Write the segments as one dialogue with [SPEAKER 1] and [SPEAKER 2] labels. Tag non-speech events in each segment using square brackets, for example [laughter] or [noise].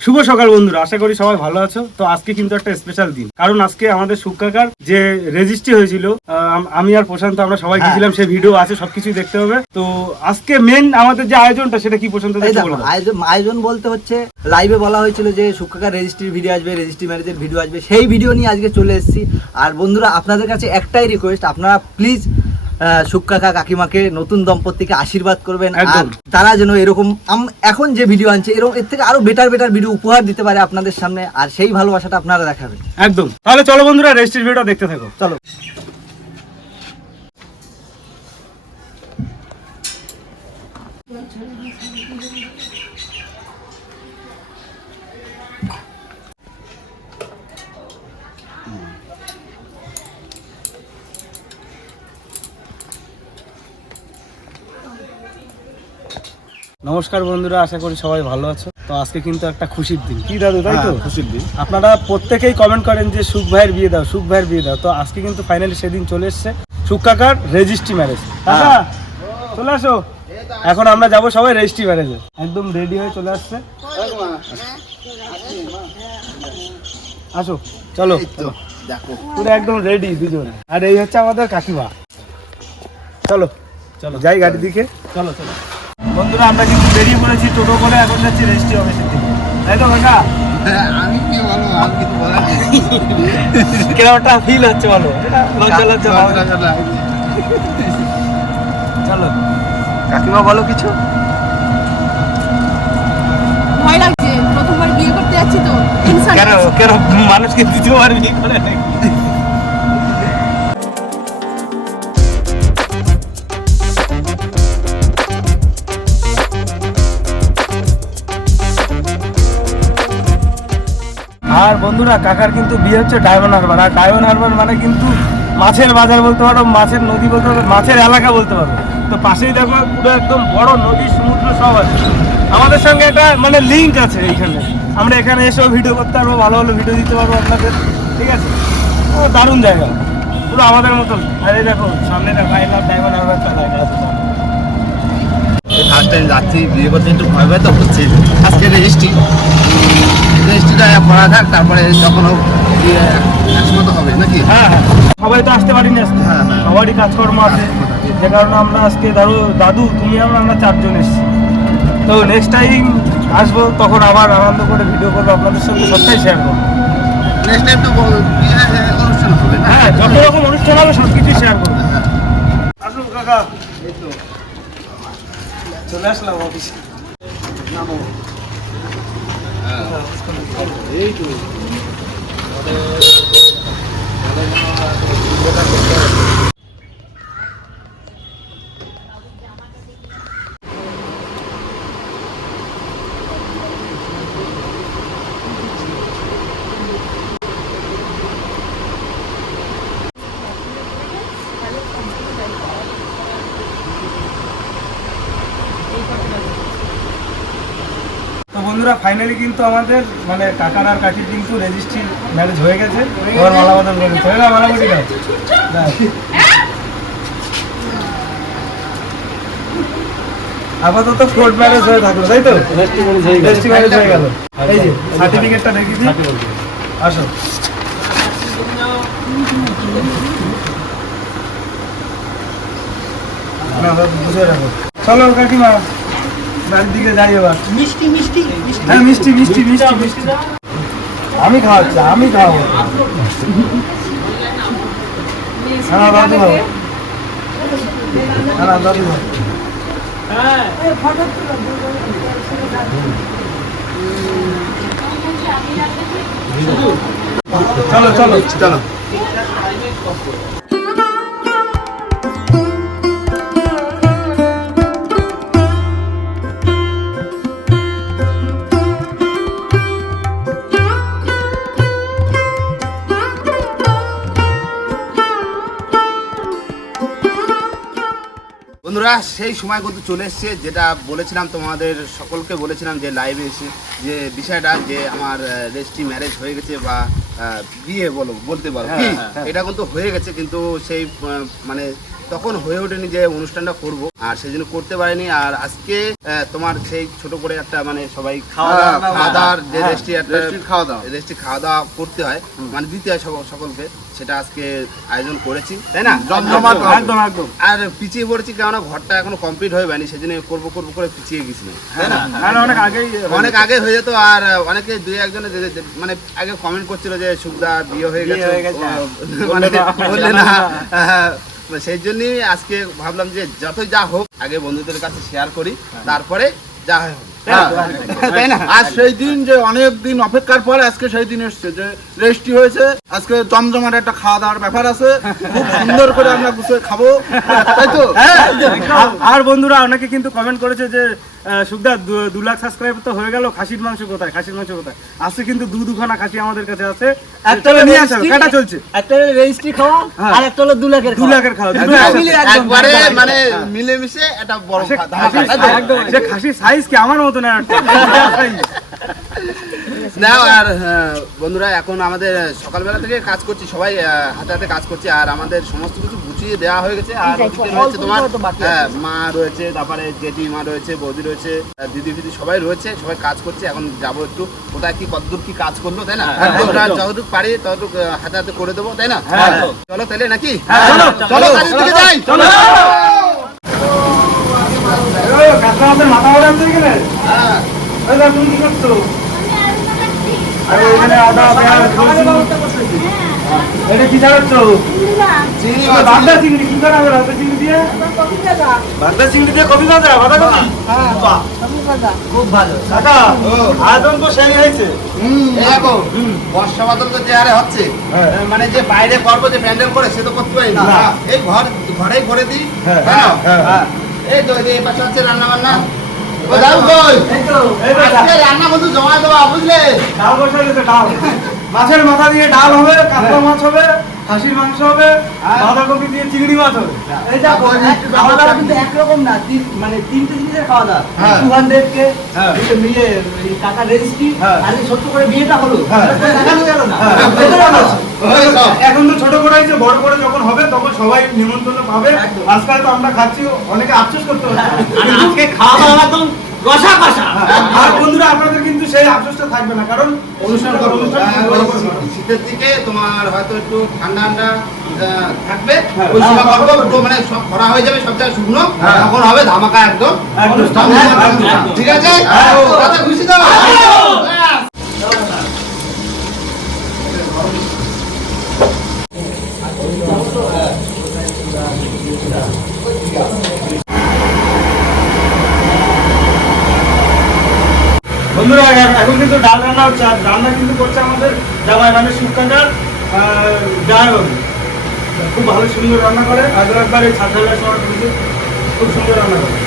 [SPEAKER 1] শুভ সকাল বন্ধুরা আশা করি সবাই ভালো আছো। তো আজকে কিন্তু একটা স্পেশাল দিন। কারণ আজকে আমাদের সুকাকার যে রেজিস্ট্রি হয়েছিল আমি আর প্রশান্ত আমরা সবাই
[SPEAKER 2] হ্যাঁ।
[SPEAKER 1] গেছিলাম সেই ভিডিও আছে সবকিছুই দেখতে হবে। তো আজকে মেন আমাদের যে আয়োজনটা সেটা কি প্রশান্ত।
[SPEAKER 2] আয়োজন আয়োজন বলতে হচ্ছে লাইভে বলা হয়েছিল যে সুখাকার রেজিস্ট্রির ভিডিও আসবে রেজিস্ট্রি ম্যারেজের ভিডিও আসবে। সেই ভিডিও নিয়ে আজকে চলে এসেছি। আর বন্ধুরা আপনাদের কাছে একটাই রিকোয়েস্ট আপনারা প্লিজ সুকাকা কাকিমাকে নতুন দম্পতিকে আশীর্বাদ করবেন। আর। তারা যেন এরকম এখন যে ভিডিও আনছে এরকম এর থেকে আরও বেটার বেটার ভিডিও উপহার দিতে পারে আপনাদের সামনে আর সেই ভালোবাসাটা আপনারা দেখাবেন।
[SPEAKER 1] একদম। তাহলে চলো বন্ধুরা রেজিস্ট্রির ভিডিওটা দেখতে থাকো।
[SPEAKER 2] চলো।
[SPEAKER 1] নমস্কার বন্ধুরা আশা করি সবাই ভালো আছো। তো আজকে কিন্তু একটা খুশির দিন। কি দাদু তাই তো?
[SPEAKER 3] হ্যাঁ, খুশির দিন।
[SPEAKER 1] আপনারা প্রত্যেকেই কমেন্ট করেন যে সুখ ভাইয়ের বিয়ে দাও সুখ ভাইয়ের বিয়ে দাও। তো আজকে কিন্তু ফাইনালি সেদিন চলে এসছে সুখ কাকার রেজিস্ট্রি ম্যারেজ চলে আসো। এখন আমরা যাব সবাই রেজিস্ট্রি ম্যারেজে একদম রেডি হয়ে চলে আসছে। আসো চলো।
[SPEAKER 3] দেখো।
[SPEAKER 1] পুরো একদম রেডি দুজন। আর এই হচ্ছে আমাদের কাকিমা। চলো চলো। যাই গাড়ির দিকে। চলো চলো। বন্ধুরা আমরা কিন্তু বেরিয়ে পড়েছি টোটো করে এখন যাচ্ছি রেজিস্ট্রি অফিসের দিকে। তাই তো কাকা?
[SPEAKER 3] আমি কি বলব আমি কিছু বলার নেই।
[SPEAKER 1] কীরকম ফিল হচ্ছে বলো। লজ্জা লজ্জা। চলো।
[SPEAKER 2] কাকিমা বলো কিছু।
[SPEAKER 4] ভয় লাগছে প্রথমবার বিয়ে করতে যাচ্ছি তো।
[SPEAKER 1] কেন কেন মানুষকে দ্বিতীয়বার বিয়ে করে? নাকি আর বন্ধুরা, কাকার কিন্তু বিয়ে হচ্ছে ডায়মন্ড হারবার। আর ডায়মন্ড হারবার মানে কিন্তু মাছের বাজার বলতে পারো, মাছের নদী বলতে পারো, মাছের এলাকা বলতে পারো। তো পাশেই দেখো পুরো একদম বড় নদী, সমুদ্র সব আছে। আমাদের সঙ্গে একটা মানে লিঙ্ক আছে এইখানে। আমরা এখানে এসেও ভিডিও করতে পারব, ভালো ভালো ভিডিও দিতে পারব আপনাদের। ঠিক আছে? দারুণ জায়গা। পুরো আমাদের মতন। আর দেখো, সামনে দেখো আই লাভ ডায়মন্ড হারবার যাচ্ছে
[SPEAKER 3] ফার্স্ট টাইম যাচ্ছি, বিয়ে করতে একটু ভয় ভয় তো হচ্ছে আজকে রেজিস্ট্রি রেজিস্ট্রিটা করা থাক তারপরে যখন তো হবে নাকি?
[SPEAKER 1] হ্যাঁ হ্যাঁ। সবাই তো আসতে পারিনি আজকে।
[SPEAKER 3] হ্যাঁ, হ্যাঁ।
[SPEAKER 1] সবারই কাজকর্ম আছে। যে কারণে আমরা আজকে দাদু দাদু তুমি আমরা আমরা চারজন এসেছি। তো নেক্সট টাইম আসব তখন আবার আনন্দ করে ভিডিও করব আপনাদের সঙ্গে সবটাই শেয়ার করব।
[SPEAKER 3] নেক্সট টাইম তো অনুষ্ঠান হবে
[SPEAKER 1] হ্যাঁ যত রকম অনুষ্ঠান হবে সব কিছুই শেয়ার করব আসুন কাকা। চলে আসলাম অফিসে এইটুকু তো বন্ধুরা ফাইনালি কিন্তু আমাদের মানে কাকার আর কাকির কিন্তু রেজিস্ট্রি ম্যারেজ হয়ে গেছে। এবার মালা বদল করে দিচ্ছে না মালা বদল আপাতত কোর্ট ম্যারেজ হয়ে থাকল, তাই তো? রেজিস্ট্রি ম্যারেজ হয়ে গেল। এই যে সার্টিফিকেটটা দেখি দিই। আসো। না বুঝে রাখো। চলো, কাকিমা। বাড়ির দিকে যাই এবার
[SPEAKER 4] মিষ্টি মিষ্টি মিষ্টি।
[SPEAKER 1] হ্যাঁ মিষ্টি মিষ্টি মিষ্টি মিষ্টি আমি খাওয়াচ্ছি আমি খাওয়াবো। হ্যাঁ দাদু খাব। হ্যাঁ দাদু খাব। চলো চলো।
[SPEAKER 3] চলো। বন্ধুরা সেই সময় কিন্তু চলে এসছে যেটা বলেছিলাম তোমাদের সকলকে বলেছিলাম যে লাইভে এসে যে বিষয়টা যে আমার রেজিস্ট্রি ম্যারেজ হয়ে গেছে বা বিয়ে বলো বলতে পারো।
[SPEAKER 1] হ্যাঁ, হ্যাঁ।
[SPEAKER 3] এটা কিন্তু হয়ে গেছে কিন্তু সেই মানে তখন হয়ে ওঠেনি যে অনুষ্ঠানটা করব। আর সেই জন্য করতে পারিনি। আর আজকে তোমার সেই ছোট করে একটা মানে সবাই খাওয়া দাওয়া
[SPEAKER 2] হ্যাঁ,
[SPEAKER 3] দাওয়ার যে রেস্টি
[SPEAKER 5] খাওয়া দাওয়া।
[SPEAKER 3] রেস্টি খাওয়া দাওয়া করতে হয়। মানে দিতে হয় সকল- সকলকে। সেটা আজকে আয়োজন করেছি তাই না?
[SPEAKER 1] একদম একদম।
[SPEAKER 3] আর পিছিয়ে পড়েছি কেননা ঘরটা এখনও কমপ্লিট হয়ে পারেনি সেজন্য করব করব করে পিছিয়ে গেছিলাম তাই না
[SPEAKER 1] অনেক আগেই
[SPEAKER 3] অনেক আগে হয়ে যেত আর অনেকে দুই একজনে মানে আগে কমেন্ট করছিল যে সুখদা বিয়ে হয়ে গেছে।
[SPEAKER 1] হয়ে হ্যাঁ।
[SPEAKER 3] মানে
[SPEAKER 1] বললে না।
[SPEAKER 3] হ্যাঁ, সেই জন্যই আজকে ভাবলাম যে যতই যা হোক আগে বন্ধুদের কাছে শেয়ার করি তারপরে যা হোক।
[SPEAKER 5] হ্যাঁ। আজ সেই দিন যে অনেক দিন অপেক্ষার পর আজকে সেই দিন এসছে যে রেস্টি হয়েছে। আজকে জমজমাট একটা খাওয়া দাওয়ার ব্যাপার আছে। খুব সুন্দর করে আমরা গুছিয়ে খাব। তাই তো?
[SPEAKER 1] হ্যাঁ, আর- বন্ধুরা অনেকে কিন্তু কমেন্ট করেছে যে সুখদা দু- লাখ সাবস্ক্রাইবার তো হয়ে গেল খাসির মাংস কোথায়? খাসির মাংস কোথায়? আজকে কিন্তু দু দুখানা খাসি আমাদের কাছে আছে।
[SPEAKER 2] একটা হলো
[SPEAKER 1] নিয়ে আসো কাটা চলছে।
[SPEAKER 2] একটা রেজিস্ট্রি খাওয়া
[SPEAKER 1] হ্যাঁ।
[SPEAKER 2] আর একটা হলো দু লাখের
[SPEAKER 1] দু লাখের খাওয়া।
[SPEAKER 3] একদম একবারে মানে মিলেমিশে একটা বড়
[SPEAKER 1] সে খাসির সাইজ কি আমার size।
[SPEAKER 3] না আর বন্ধুরা এখন আমাদের সকালবেলা থেকে কাজ করছি সবাই হাতে হাতে কাজ করছি আর আমাদের সমস্ত কিছু গুছিয়ে দেওয়া হয়ে গেছে আর ওদিকে রয়েছে তোমার হ্যাঁ, মা রয়েছে তারপরে জেঠি মা রয়েছে বৌদি রয়েছে দিদি ফিদি সবাই রয়েছে সবাই কাজ করছে এখন যাব একটু কোথায় কি কতদূর কি কাজ করল তাই না?
[SPEAKER 1] হ্যাঁ,
[SPEAKER 3] আমরা
[SPEAKER 1] একদম।
[SPEAKER 3] যতটুকু পারি ততটুকু হাতে হাতে করে দেবো তাই না?
[SPEAKER 1] হ্যাঁ।
[SPEAKER 3] চলো তাহলে নাকি?
[SPEAKER 1] হ্যাঁ, চলো,
[SPEAKER 3] চলো কাজের দিকে যাই।
[SPEAKER 1] চলো। কাকা আমাদের মাথা গেলে তুমি কি করছ? আরে এখানে আদা পেঁয়াজ। এটা কি চালাচ্ছ
[SPEAKER 3] চিংড়ি
[SPEAKER 1] এবার
[SPEAKER 3] মাছ,
[SPEAKER 1] বাগদা চিংড়ি কি করা হবে বাগদা চিংড়ি দিয়ে? বাগদা চিংড়ি দিয়ে কবি ভাজা বাঁধাকপি বাহ,
[SPEAKER 2] খুব ভালো।
[SPEAKER 1] কাকা
[SPEAKER 3] ও।
[SPEAKER 1] সেই হয়েছে।
[SPEAKER 3] দেখো বর্ষা বাদল তো যে হারে হচ্ছে
[SPEAKER 1] হ্যাঁ।
[SPEAKER 3] মানে যে বাইরে করব যে প্যান্ডেল করে সে তো করতে পারি না। এই ঘর ঘরেই করে দিই।
[SPEAKER 1] হ্যাঁ, হ্যাঁ, হ্যাঁ।
[SPEAKER 3] এই তো এই পাশে হচ্ছে রান্না বান্না রান্না বন্ধু জমা দেওয়া বুঝলে? [laughs]
[SPEAKER 1] মাছের মাথা দিয়ে ডাল হবে কাতলা মাছ হবে খাসির মাংস হবে বাঁধাকপি দিয়ে চিংড়ি মাছ হবে।
[SPEAKER 2] এই দেখো, এক- খাওয়া দাওয়া কিন্তু একরকম না তিন মানে তিনটে জিনিসের খাওয়া দাওয়া।
[SPEAKER 1] হ্যাঁ।
[SPEAKER 2] টু হান্ড্রেড কে
[SPEAKER 1] হ্যাঁ।
[SPEAKER 2] মিলে এই টাকা রেজিস্ট্রি
[SPEAKER 1] হ্যাঁ।
[SPEAKER 2] আর এই ছোট্ট করে বিয়েটা হলো।
[SPEAKER 1] হ্যাঁ।
[SPEAKER 2] তো
[SPEAKER 1] হ্যাঁ। এখন তো ছোট করে হয়েছে বড় করে যখন হবে তখন সবাই নিমন্ত্রণ পাবে। আজকাল তো আমরা খাচ্ছি অনেকে আফসোস করতে হচ্ছে
[SPEAKER 2] আজকে খাওয়া দাওয়া একদম কষা
[SPEAKER 1] আর বন্ধুরা আপনাদের কিন্তু সেই আফসোসটা থাকবে না কারণ অনুষ্ঠান করব।
[SPEAKER 3] শীতের দিকে তোমার হয়তো একটু ঠান্ডা ঠান্ডা আহ, থাকবে
[SPEAKER 1] হ্যাঁ।
[SPEAKER 3] ওই সময় করব একটু মানে সব খরা হয়ে যাবে সব জায়গায় শুকনো
[SPEAKER 1] হ্যাঁ।
[SPEAKER 3] তখন হবে ধামাকা একদম। ঠিক আছে
[SPEAKER 1] হ্যাঁ।
[SPEAKER 3] তাতে খুশি তো
[SPEAKER 1] বন্ধুরা এখন- কিন্তু ডাল রান্না হচ্ছে, আর রান্না কিন্তু করছে আমাদের জামাই মানে জামাই বাবু খুব ভালো সুন্দর রান্না করে। আগের একবার এই ছাত্রালয় সবার খুব সুন্দর রান্না করে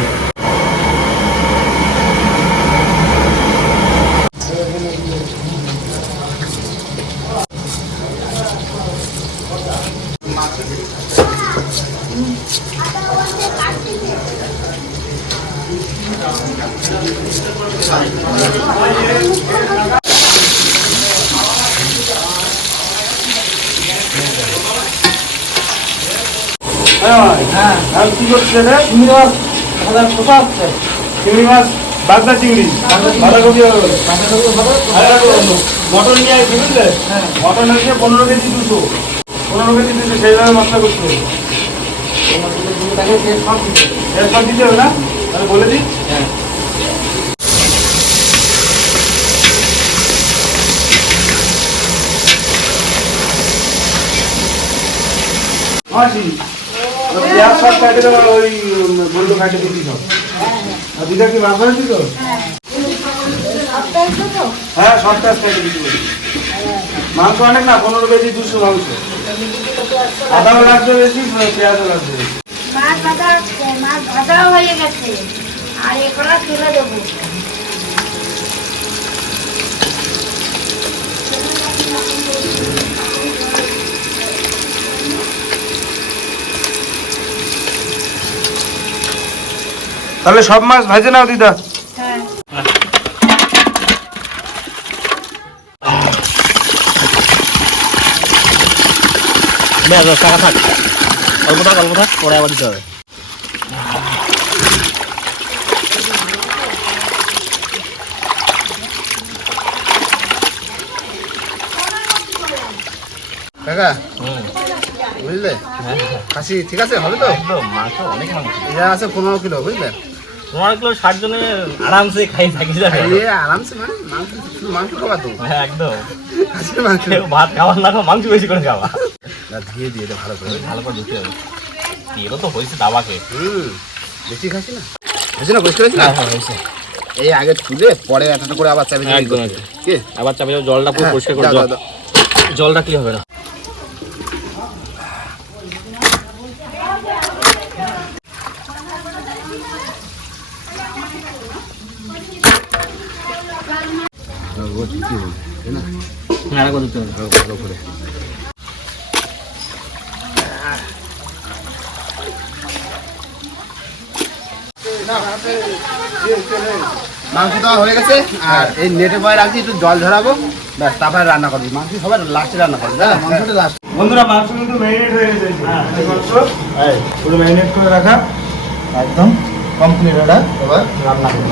[SPEAKER 1] হ্যাঁ হ্যাঁ আর কি করছে রে চিংড়ি মাছ
[SPEAKER 2] হাজার কোথা আসছে
[SPEAKER 1] চিংড়ি মাছ বাগদা চিংড়ি। বাঁধাকপি মটন নিয়ে আসছি বুঝলে? মটন হচ্ছে পনেরো কেজি দুশো। পনেরো কেজি দুশো সেইভাবে মশলা করতে হবে
[SPEAKER 2] সব
[SPEAKER 1] দিতে। হবে না? বলে দিই। পেঁয়াজ সব ওই বন্ধু কাটে দিবি সব। আর দিদা কি মাছ হয়েছি তো? হ্যাঁ কাজ কাটে মাংস অনেক না, পনেরো কেজি দুশো মাংস। আদাও লাগবে বেশি, পেঁয়াজও লাগবে বেশি।
[SPEAKER 6] মাছ মাছ ভাজাও হয়ে গেছে। আর এগুলো তুলে দেবো।
[SPEAKER 1] তাহলে সব মাছ ভাজে নাও দিদা।
[SPEAKER 6] হ্যাঁ।
[SPEAKER 3] অল্প থাক অল্প থাক পরে আবার দিতে হবে। কাকা বুঝলে? খাসি ঠিক আছে? হবে তো?
[SPEAKER 1] একদম মাংস অনেক মাংস
[SPEAKER 3] এটা আছে পনেরো কিলো বুঝলে?
[SPEAKER 1] ষাট জনে আরামসে খাই থাকি যাবে।
[SPEAKER 3] এই আরামসে মানে মাংস মাংস খাবা তো?
[SPEAKER 1] হ্যাঁ একদম।
[SPEAKER 3] মাংস।
[SPEAKER 1] ভাত খাওয়ার না মাংস বেশি করে খাওয়া।
[SPEAKER 3] না ধুয়ে দিয়ে ভালো করে।
[SPEAKER 1] ভালো করে দিতে হবে। তেলও তো হয়েছে দাবাকে।
[SPEAKER 3] হুম বেশি খাসি না? হয়েছে না পরিষ্কার হয়েছে না?
[SPEAKER 1] হয়েছে।
[SPEAKER 3] এই আগে তুলে পরে একটা করে আবার চাপে
[SPEAKER 1] একদম।
[SPEAKER 3] কি?
[SPEAKER 1] আবার চাপে জলটা পুরো
[SPEAKER 3] হ্যাঁ,
[SPEAKER 1] পরিষ্কার করে জল রাখলে হবে না?
[SPEAKER 3] ও ঠিকই বলছে, তাই না?
[SPEAKER 1] হ্যাঁ আরেকবার দিতে হবে
[SPEAKER 3] ভালো ভালো করে মাংস দেওয়া হয়ে গেছে আর এই নেটে বয় রাখছি একটু জল ঝরাবো। ব্যাস তারপরে রান্না করবি। মাংস সবাই লাস্টে রান্না করবি হ্যাঁ? মাংসটা লাস্ট
[SPEAKER 1] বন্ধুরা মাংস কিন্তু ম্যারিনেট হয়ে গেছে পুরো ম্যারিনেট করে রাখা।
[SPEAKER 3] একদম কমপ্লিট এটা। এবার রান্না
[SPEAKER 1] করব।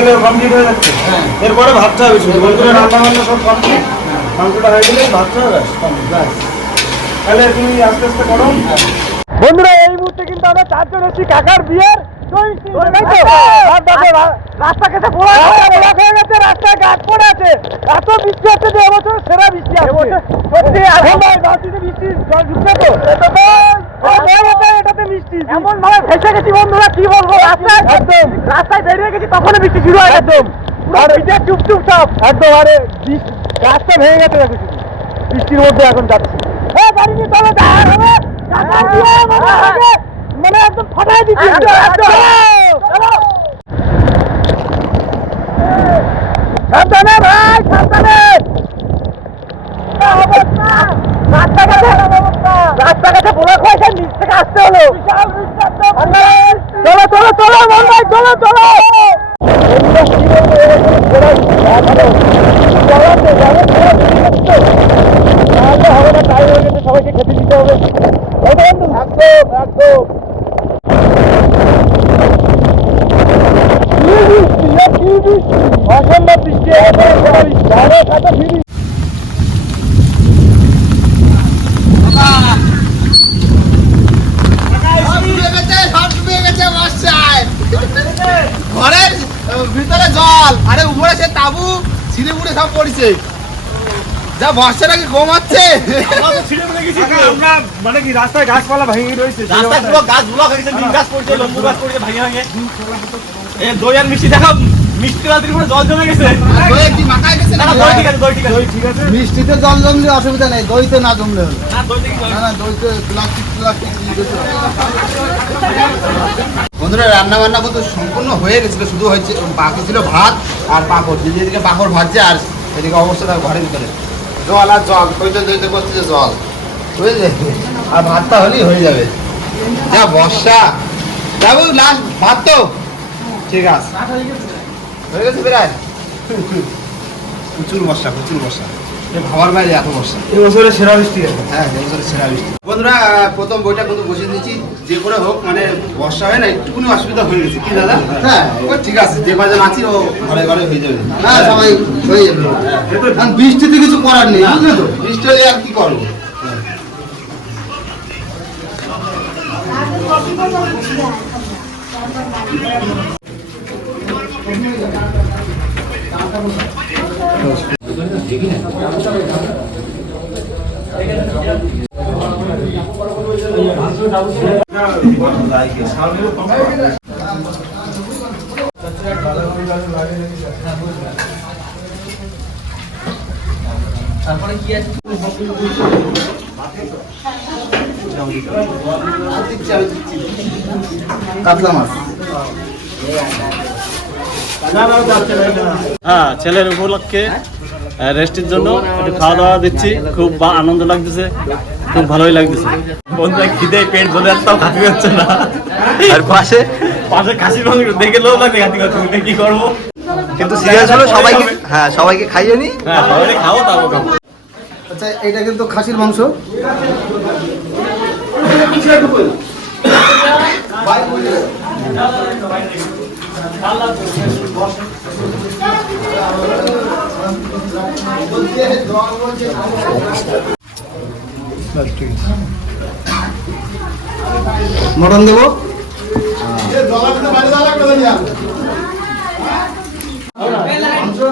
[SPEAKER 1] তাহলে কমপ্লিট হয়ে যাচ্ছে। এরপরে ভাতটা হবে শুধু। বন্ধুরা রান্না বান্না সব কমপ্লিট মাংসটা হয়ে গেলে ভাতটা হবে ব্যাস। তাহলে তুমি আস্তে আস্তে করো। বন্ধুরা এই মুহূর্তে কিন্তু আমরা চারজন এসেছি কাকার বিয়ের। রাস্তা কেটে হয়ে গেছে রাস্তায় গাছ পড়ে আছে এত বৃষ্টি হচ্ছে যে এবছর সেরা বৃষ্টি সত্যি এখন বৃষ্টি তো এটাতে বৃষ্টি এমন ভাবে ফেসে গেছি বন্ধুরা কি বলব রাস্তায় একদম রাস্তায় বেরিয়ে গেছি তখন বৃষ্টি শুরু হয় একদম আর পিঠে চুপ চুপ সব একদম আরে রাস্তা ভেঙে গেছে বৃষ্টির মধ্যে এখন যাচ্ছি এ গাড়ি মানে একদম ফাটাই দিচ্ছি সাবধানে ভাই সাবধানে। রাস্তাঘাটে রাস্তাঘাটে বড় নিচ থেকে আসতে হলো। চলো চলো চলো মন ভাই চলো চলো হবে না টাইম হয়ে গেছে সবাইকে খেতে দিতে হবে একদম একদম অসম্ভব বৃষ্টি ঝড়ে সাথে ফিরি
[SPEAKER 3] ঘরের আহ, ভিতরে জল। আরে উপরে সে তাবু ছিঁড়ে মুড়ে সব পড়ছে। যা বর্ষা নাকি কম
[SPEAKER 1] আমরা মানে কি রাস্তায় গাছপালা ভেঙে রয়েছে
[SPEAKER 7] রাস্তায় পুরো গাছ ব্লক হয়ে গেছে নিম গাছ পড়ছে লম্বু গাছ পড়ছে ভাঙে ভাঙে। এ দই আর মিষ্টি দেখা মিষ্টি রাত্রির পুরো জল জমে গেছে।
[SPEAKER 3] কি মাখায় গেছে
[SPEAKER 7] না
[SPEAKER 3] না
[SPEAKER 7] না, দই ঠিক আছে দই ঠিক আছে।
[SPEAKER 1] ঠিক আছে।
[SPEAKER 3] মিষ্টিতে জল জমলে অসুবিধা নেই দইতে না জমলে হলো
[SPEAKER 7] দই
[SPEAKER 3] না দইতে প্লাস্টিক প্লাস্টিক বন্ধুরা রান্না বান্না কিন্তু সম্পূর্ণ হয়ে গেছিল, শুধু হয়েছে বাকি ছিল ভাত আর পাঁপড়। দিদি এদিকে পাঁপড় ভাজছে আর এদিকে অবস্থা তার ঘরের ভিতরে। জল আর জল দইতে দইতে করছে জল। বুঝলে? আর ভাতটা হলেই হয়ে যাবে। যা বর্ষা। যাব লাস্ট ভাত তো। ঠিক আছে। হয়ে গেছে প্রায় প্রচুর বর্ষা প্রচুর বর্ষা। ভাবার বাইরে এত বর্ষা
[SPEAKER 1] এবছরের সেরা বৃষ্টি
[SPEAKER 3] হ্যাঁ এবছরের সেরা বৃষ্টি। বন্ধুরা প্রথম বইটা কিন্তু বসে দিয়েছি। যে করে হোক মানে বর্ষা হয় না একটুকুনি অসুবিধা হয়ে গেছে। কি দাদা? হ্যাঁ। ও ঠিক আছে যে কজন আছি ও ঘরে ঘরে হয়ে যাবে।
[SPEAKER 2] হ্যাঁ সবাই হয়ে যাবে। বৃষ্টিতে কিছু করার নেই বুঝলে তো?
[SPEAKER 3] বৃষ্টি হলে আর কি করব?
[SPEAKER 2] তারপরে কি আছে কাতলা মাছ।
[SPEAKER 7] হ্যাঁ ছেলের উপলক্ষে রেস্টের জন্য একটু খাওয়া দাওয়া দিচ্ছি। খুব বা- আনন্দ লাগতেছে। খুব ভালোই লাগতেছে। বন্ধুরা খিদে পেট জ্বলে আসতাম খাতি হচ্ছে না।
[SPEAKER 2] আর পাশে?
[SPEAKER 7] পাশে খাসির মাংস দেখে লোক লাগে খাতি করতে। কি করব?
[SPEAKER 2] কিন্তু সিরিয়াস হলো সবাইকে হ্যাঁ সবাইকে খাইয়ে নি।
[SPEAKER 7] হ্যাঁ সবাই খাও তারপর খাব
[SPEAKER 2] আচ্ছা এটা কিন্তু খাসির মাংস। মটন দেবো?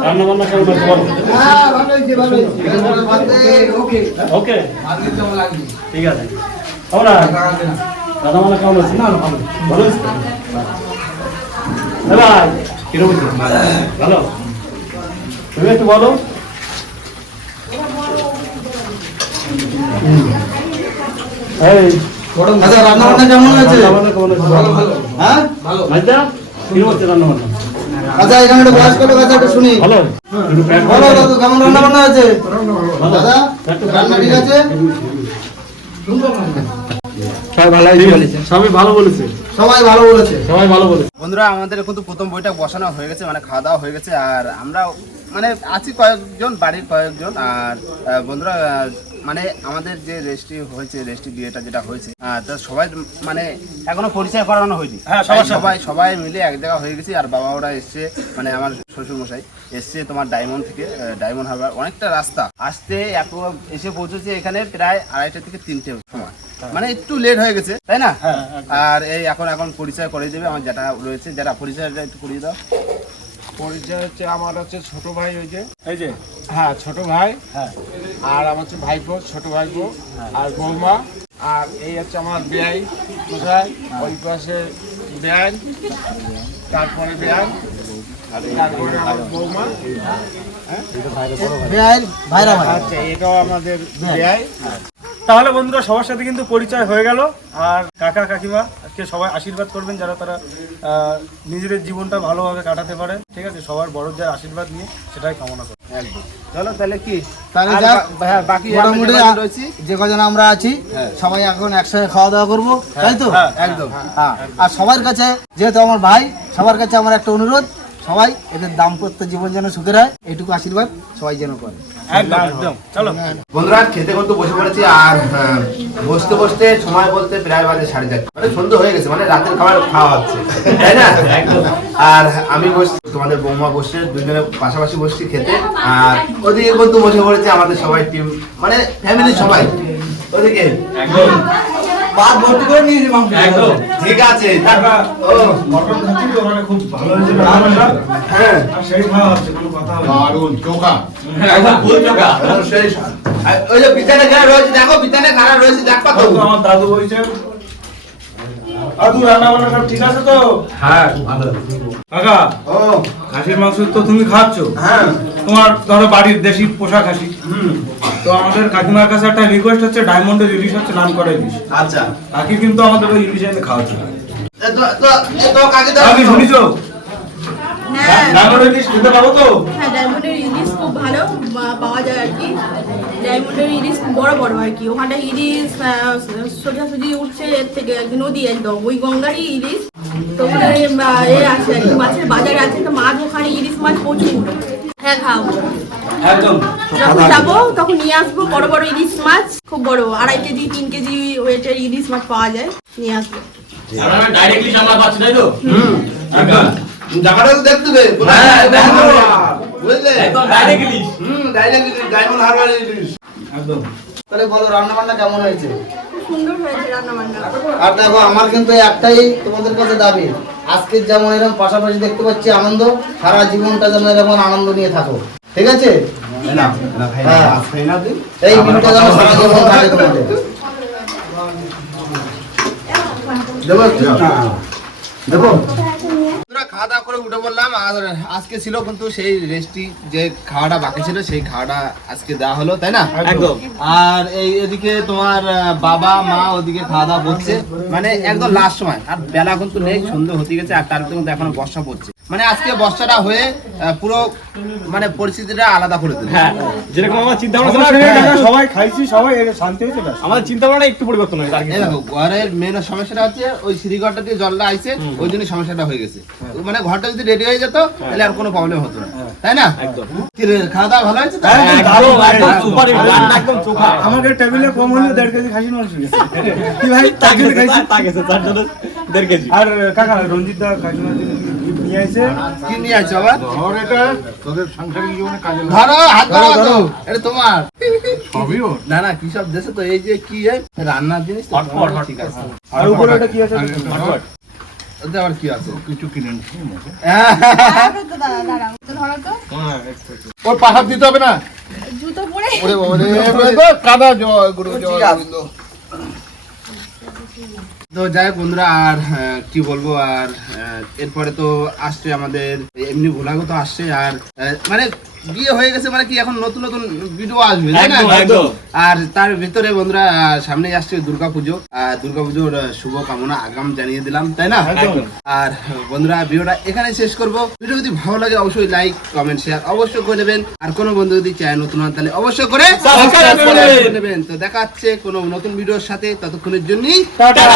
[SPEAKER 7] রান্না বান্না কেমন হচ্ছে বলো? ওকে। ঠিক আছে। আমরা রান্না বান্না কেমন হচ্ছে না ভালো। কীরকম ভালো। তুমি একটু বলো। এই
[SPEAKER 2] আচ্ছা রান্না বান্না কেমন হয়েছে? হ্যাঁ?
[SPEAKER 7] মাইদা কীরকম হচ্ছে রান্না বান্না
[SPEAKER 2] আচ্ছা এখানে একটা বয়স্ক লোক আছে একটু শুনি।
[SPEAKER 7] ভালো।
[SPEAKER 2] ভালো দাদু কেমন রান্না বান্না হয়েছে দাদা রান্না ঠিক আছে? সবাই ভালো
[SPEAKER 7] ঠিক আছে। সবাই ভালো বলেছে।
[SPEAKER 2] সবাই ভালো বলেছে।
[SPEAKER 7] সবাই ভালো বলেছে।
[SPEAKER 3] বন্ধুরা আমাদের কিন্তু প্রথম বইটা বসানো হয়ে গেছে মানে খাওয়া দাওয়া হয়ে গেছে আর আমরা মানে আছি কয়েকজন বাড়ির কয়েকজন আর বন্ধুরা মানে আমাদের যে রেজিস্ট্রি হয়েছে রেজিস্ট্রি বিয়েটা যেটা হয়েছে তা সবাই মানে এখনও পরিচয় করানো হয়নি।
[SPEAKER 1] হ্যাঁ,
[SPEAKER 3] সবাই সবাই মিলে এক জায়গা হয়ে গেছি আর বাবা ওরা এসছে মানে আমার শ্বশুর মশাই এসছে তোমার ডায়মন্ড থেকে ডায়মন্ড হারবার অনেকটা রাস্তা। আসতে এক এসে পৌঁছেছে এখানে প্রায় আড়াইটা থেকে তিনটে সময়। মানে একটু লেট হয়ে গেছে তাই না? আর এই এখন এখন পরিচয় করে দেবে আমার যেটা রয়েছে যারা পরিচয়টা একটু করিয়ে দাও।
[SPEAKER 8] পরিচয় হচ্ছে আমার হচ্ছে ছোট ভাই ওই যে।
[SPEAKER 1] এই যে?
[SPEAKER 8] হ্যাঁ ছোট ভাই।
[SPEAKER 1] হ্যাঁ।
[SPEAKER 8] আর আমার হচ্ছে ভাইপো ছোট ভাইপো। আর বৌমা। আর এই হচ্ছে আমার বেয়াই কোথায়? ওই পাশে বেয়াই তারপরে বেয়াই তারপরে আমার বৌমা।
[SPEAKER 2] ভাইরা ভাই।
[SPEAKER 8] আচ্ছা এটাও আমাদের বেয়াই
[SPEAKER 1] তাহলে বন্ধুরা সবার সাথে কিন্তু পরিচয় হয়ে গেল। আর কাকা কাকিমা আজকে সবাই আশীর্বাদ করবেন যারা তারা আহ, নিজেদের জীবনটা ভালোভাবে কাটাতে পারে। ঠিক আছে? সবার বড় বড়দের আশীর্বাদ নিয়ে সেটাই কামনা করি।
[SPEAKER 3] চলো তাহলে কি?
[SPEAKER 2] তাহলে
[SPEAKER 3] আর
[SPEAKER 2] যাক,
[SPEAKER 3] বা- হ্যাঁ, বাকি
[SPEAKER 2] মোটামুটি
[SPEAKER 3] যে কজন রয়েছি?
[SPEAKER 2] আমরা আছি সবাই এখন একসাথে খাওয়া দাওয়া করব। তাই তো?
[SPEAKER 1] হ্যাঁ,
[SPEAKER 3] একদম।
[SPEAKER 2] হ্যাঁ। আর সবার কাছে যেহেতু আমার ভাই সবার কাছে আমার একটা অনুরোধ সবাই এদের দাম্পত্য জীবন যেন সুখের হয় এইটুকু আশীর্বাদ সবাই যেন করে।
[SPEAKER 1] একদম। একদম। চলো।
[SPEAKER 3] বন্ধুরা খেতে করতে বসে পড়েছি আর বসতে বসতে সময় বলতে প্রায় বাজে সাড়ে চারটে। মানে সন্ধ্যে হয়ে গেছে মানে রাতের খাবার খাওয়া হচ্ছে। তাই না? আর আমি বসছি তোমাদের বৌমা বসে দুজনে পাশাপাশি বসছি খেতে। আর ওদিকে কিন্তু বসে পড়েছে আমাদের সবাই টিম মানে ফ্যামিলি সবাই। ওদিকে।
[SPEAKER 2] পাত ভর্তি করে মাংস
[SPEAKER 1] একদম।
[SPEAKER 3] ঠিক আছে ও
[SPEAKER 1] মটন খাচ্ছি তো মানে খুব ভালো হয়েছে
[SPEAKER 3] হ্যাঁ।
[SPEAKER 1] সেই খাওয়া হচ্ছে কোনো কথা হবে না।
[SPEAKER 3] একদম ফুল চোখা। সেই ওই যে বিছানা খারাপ রয়েছে দেখো বিছানা খারাপ রয়েছে দেখো তো।
[SPEAKER 1] আমার দাদু বলছে দাদু রান্না বান্না সব ঠিক আছে তো? হ্যাঁ ভালো কাকা
[SPEAKER 3] ও।
[SPEAKER 1] খাসির মাংস তো তুমি খাচ্ছ?
[SPEAKER 3] হ্যাঁ।
[SPEAKER 1] তোমার ধরো বাড়ির দেশি পোষা খাসি তো আমাদের কাকিমার কাছে একটা রিকোয়েস্ট হচ্ছে ডায়মন্ডের ইলিশ হচ্ছে নাম করা ইলিশ
[SPEAKER 3] আচ্ছা।
[SPEAKER 1] কাকি কিন্তু আমাদের ওই ইলিশ এনে খাওয়াচ্ছে।
[SPEAKER 3] এ তো তো এ তো কাকে
[SPEAKER 1] শুনিছো?
[SPEAKER 4] হ্যাঁ।
[SPEAKER 1] ডায়মন্ডের ইলিশ খেতে পাবো তো?
[SPEAKER 4] হ্যাঁ ডায়মন্ডের ইলিশ খুব ভালো পাওয়া যায় আর কি। ডায়মন্ডের ইলিশ বড় বড় আর কি। ওখানটা ইলিশ আহ, সোজাসুজি উঠছে এর থেকে নদী একদম। ওই গঙ্গারই ইলিশ তো ওখানে এ আছে আর কি মাছের বাজার আছে। তো মাছ ওখানে ইলিশ মাছ প্রচুর। হ্যাঁ খাব
[SPEAKER 1] একদম।
[SPEAKER 4] যখন যাব তখন নিয়ে আসব বড় বড় ইলিশ মাছ। খুব বড় আড়াই কেজি তিন কেজি ওয়েটের ইলিশ মাছ পাওয়া যায়। নিয়ে আসব।
[SPEAKER 7] ডাইরেক্টলি আমরা পাচ্ছি তাই তো?
[SPEAKER 3] জায়গাটা তো দেখতে হবে
[SPEAKER 1] হ্যাঁ, দেখো।
[SPEAKER 3] বুঝলে?
[SPEAKER 7] একদম
[SPEAKER 3] হুম ডাইরেক্ট ডায়মন্ড হারবার ইলিশ
[SPEAKER 1] একদম।
[SPEAKER 2] তাহলে বলো রান্না বান্না কেমন হয়েছে?
[SPEAKER 4] সুন্দর হয়েছে রান্না বান্না
[SPEAKER 2] আর দেখো আমার কিন্তু একটাই তোমাদের কাছে দাবি। আজকের যেমন এরকম পাশাপাশি দেখতে পাচ্ছি আনন্দ সারা জীবনটা যেন এরকম আনন্দ নিয়ে থাকো। ঠিক আছে? হ্যাঁ। এই দিনটা যেন সারা জীবন থাকে তোমাদের। দেবো? দেবো?
[SPEAKER 3] খাওয়া করে উঠে বললাম আর আজকে ছিল কিন্তু সেই রেস্টি যে খাওয়াটা বাকি ছিল সেই খাওয়াটা আজকে দেওয়া হলো তাই না?
[SPEAKER 7] একদম।
[SPEAKER 3] আর এই এদিকে তোমার বাবা মা ওদিকে খাওয়া দাওয়া করছে। মানে একদম লাস্ট সময়। আর বেলা কিন্তু নেই সন্ধ্যে হতে গেছে আর তার কিন্তু এখনও বর্ষা পড়ছে। মানে আজকে বর্ষাটা হয়ে পুরো মানে পরিস্থিতিটা আলাদা করে দিল।
[SPEAKER 7] হ্যাঁ যেরকম আমার চিন্তা ভাবনা
[SPEAKER 1] আমরা
[SPEAKER 7] সেরকম-
[SPEAKER 1] সবাই খাইছি সবাই শান্তি হয়েছে।
[SPEAKER 7] আমাদের চিন্তা ভাবনা একটু পরিবর্তন হয়েছে।
[SPEAKER 3] দেখো ঘরের মেন সমস্যাটা হচ্ছে ওই সিঁড়িঘরটা দিয়ে জলটা আইছে ওই জন্য সমস্যাটা হয়ে গেছে। মানে ঘরটা যদি রেডি হয়ে যেত তাহলে আর কোনো প্রবলেম হতো না। তাই না? কি খাওয়া দাওয়া ভালো হয়েছে
[SPEAKER 7] চোখা
[SPEAKER 1] আমাদের টেবিলে কম হলে দেড় কেজি মাংস কি ভাই
[SPEAKER 7] দেড় কেজি।
[SPEAKER 1] আর কাকা রঞ্জিত দা খাসির মাংস নিয়ে আসে
[SPEAKER 3] কি নিয়ে আছো আবার
[SPEAKER 5] ধর এটা তোদের সাংসারিক জীবনে কাজে
[SPEAKER 3] ধরো হাত ধরো তো। এটা তোমার।
[SPEAKER 5] সবই ওর।
[SPEAKER 3] না না কি সব দেশে তো এই যে কি রান্নার জিনিস
[SPEAKER 1] আর উপরে কি আছে?
[SPEAKER 3] আবার কি আছে?
[SPEAKER 5] কিছু কিনে
[SPEAKER 3] ওর পাহাড় দিতে হবে না?
[SPEAKER 4] জুতো পরে
[SPEAKER 3] ওরে বাবা তো কাদা জয় গুরু জয় তো যাই বন্ধুরা আর কি বলব আর এরপরে তো আসছে আমাদের এমনি ভোলাগো তো আসছে আর মানে বিয়ে হয়ে গেছে মানে কি এখন নতুন নতুন ভিডিও আসবে তাই না। আর তার ভিতরে বন্ধুরা সামনে আসছে দুর্গাপুজো। আর দুর্গাপুজোর আহ, শুভ কামনা আগাম জানিয়ে দিলাম তাই না? আর বন্ধুরা ভিডিওটা এখানে শেষ করব। ভিডিও যদি ভালো লাগে অবশ্যই লাইক কমেন্ট শেয়ার অবশ্যই করে নেবেন আর কোনো বন্ধু যদি চায় নতুন হন তাহলে অবশ্যই করে নেবেন। তো দেখা হচ্ছে কোনো নতুন ভিডিওর সাথে ততক্ষণের জন্যই
[SPEAKER 7] টাটা।